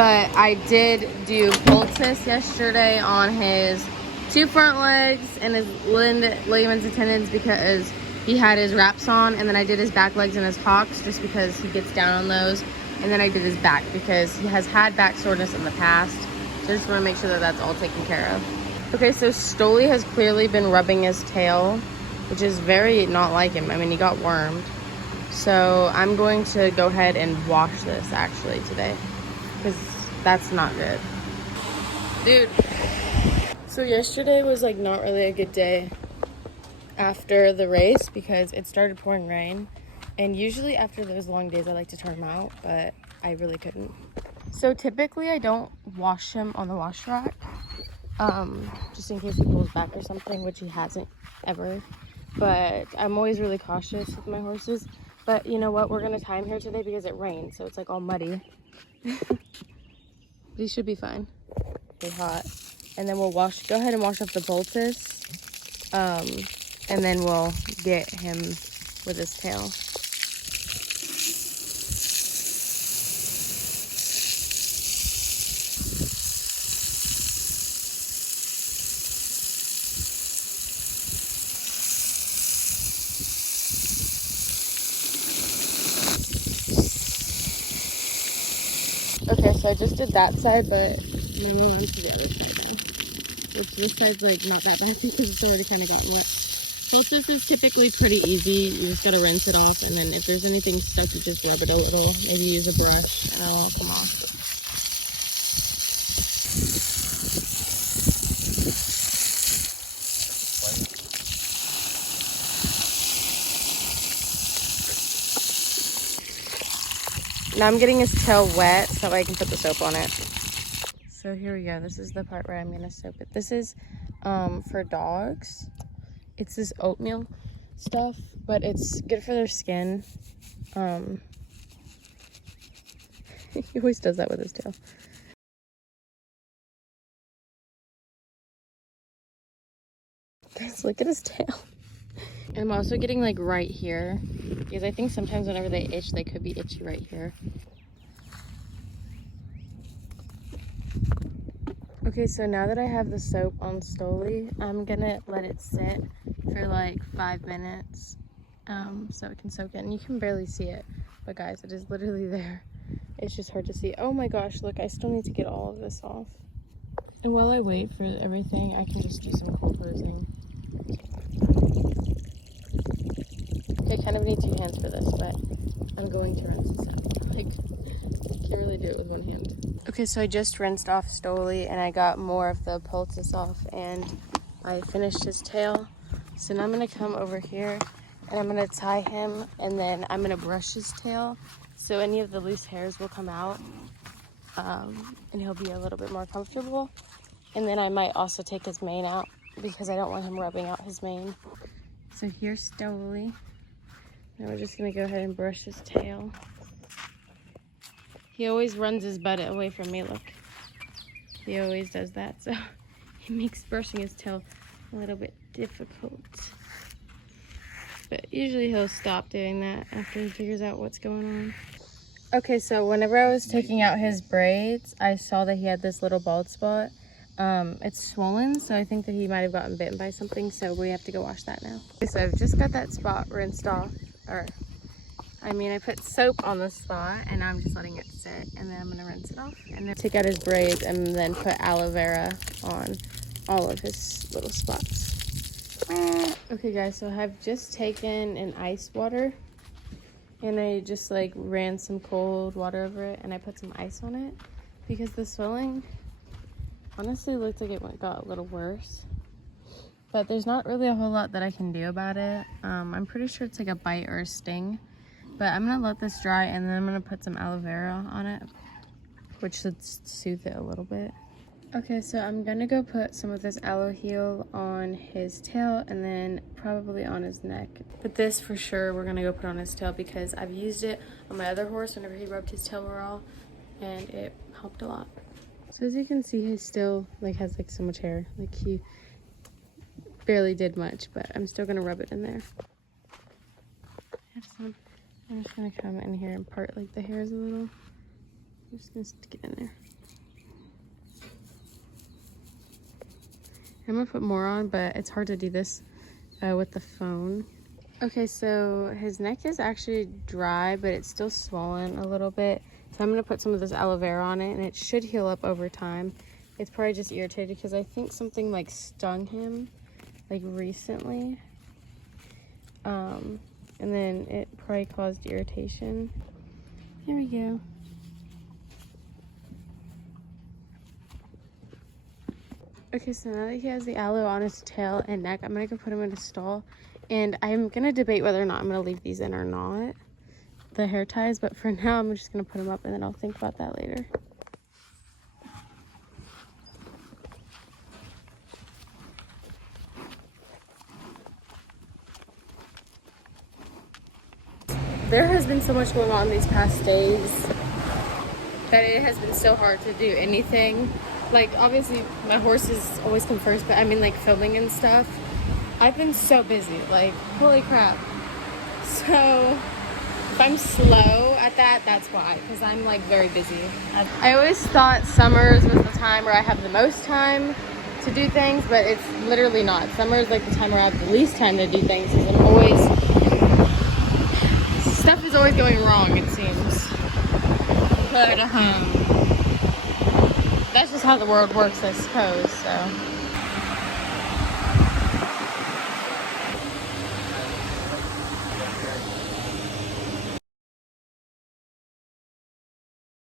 But I did do poultice yesterday on his 2 front legs and his ligaments and tendons because he had his wraps on, and then I did his back legs and his hocks just because he gets down on those, and then I did his back because he has had back soreness in the past, so I just want to make sure that that's all taken care of. Okay, so Stoli has clearly been rubbing his tail, which is very not like him. I mean, he got wormed, so I'm going to go ahead and wash this actually today because that's not good, dude. So yesterday was like not really a good day after the race because it started pouring rain, and usually after those long days I like to turn him out, but I really couldn't. So typically I don't wash him on the wash rack, just in case he pulls back or something, which he hasn't ever, but I'm always really cautious with my horses. But you know what, we're gonna tie him here today because it rained, so it's like all muddy. He should be fine. It's hot. And then we'll go ahead and wash off the poultice. And then we'll get him with his tail. Okay, so I just did that side, but then we went to the other side now. Which this side's like not that bad because it's already kind of gotten wet. Poultice is typically pretty easy. You just gotta rinse it off, and then if there's anything stuck, you just rub it a little. Maybe use a brush, and it'll come off. Now I'm getting his tail wet so I can put the soap on it. So here we go. This is the part where I'm gonna soap it. This is for dogs. It's this oatmeal stuff, but it's good for their skin. He always does that with his tail. Guys, look at his tail. I'm also getting like right here because I think sometimes whenever they itch, they could be itchy right here. Okay, so now that I have the soap on Stoli, I'm gonna let it sit for like 5 minutes so it can soak in. You can barely see it, but guys, it is literally there. It's just hard to see. Oh my gosh, look, I still need to get all of this off. And while I wait for everything, I can just do some cold posing. I kind of need 2 hands for this, but I'm going to rinse this out. Like, I can't really do it with 1 hand. Okay, so I just rinsed off Stoli and I got more of the poultice off and I finished his tail. So now I'm gonna come over here and I'm gonna tie him, and then I'm gonna brush his tail so any of the loose hairs will come out, and he'll be a little bit more comfortable. And then I might also take his mane out because I don't want him rubbing out his mane. So here's Stoli. Now we're just gonna go ahead and brush his tail. He always runs his butt away from me, look. He always does that, so it makes brushing his tail a little bit difficult. But usually he'll stop doing that after he figures out what's going on. Okay, so whenever I was taking out his braids, I saw that he had this little bald spot. It's swollen, so I think that he might have gotten bitten by something, so we have to go wash that now. Okay, so I've just got that spot rinsed off, I put soap on the spot and I'm just letting it sit, and then I'm gonna rinse it off and then take out his braids and then put aloe vera on all of his little spots. Okay guys, so I've just taken an ice water and I just like ran some cold water over it and I put some ice on it because the swelling honestly looked like it got a little worse. But there's not really a whole lot that I can do about it. I'm pretty sure it's like a bite or a sting. But I'm gonna let this dry and then I'm gonna put some aloe vera on it, which should soothe it a little bit. Okay, so I'm gonna go put some of this aloe heal on his tail and then probably on his neck. But this for sure we're gonna go put on his tail because I've used it on my other horse whenever he rubbed his tail raw and it helped a lot. So as you can see, he still has so much hair. Like he barely did much, but I'm still gonna rub it in there. I'm just gonna come in here and part the hairs a little. I'm just gonna stick it in there. I'm gonna put more on, but it's hard to do this with the phone. Okay, so his neck is actually dry, but it's still swollen a little bit. So I'm gonna put some of this aloe vera on it, and it should heal up over time. It's probably just irritated because I think something like stung him like recently. And then it probably caused irritation. Here we go. Okay, so now that he has the aloe on his tail and neck, I'm gonna go put him in a stall. And I'm gonna debate whether or not I'm gonna leave these in or not, the hair ties, but for now I'm just gonna put them up and then I'll think about that later. There has been so much going on these past days that it has been so hard to do anything. Like, obviously my horses always come first, but I mean like filming and stuff. I've been so busy, like holy crap. So if I'm slow at that, that's why, because I'm like very busy. I always thought summers was the time where I have the most time to do things, but it's literally not. Summer is like the time where I have the least time to do things, because I'm always, stuff is always going wrong, it seems. But that's just how the world works, I suppose. So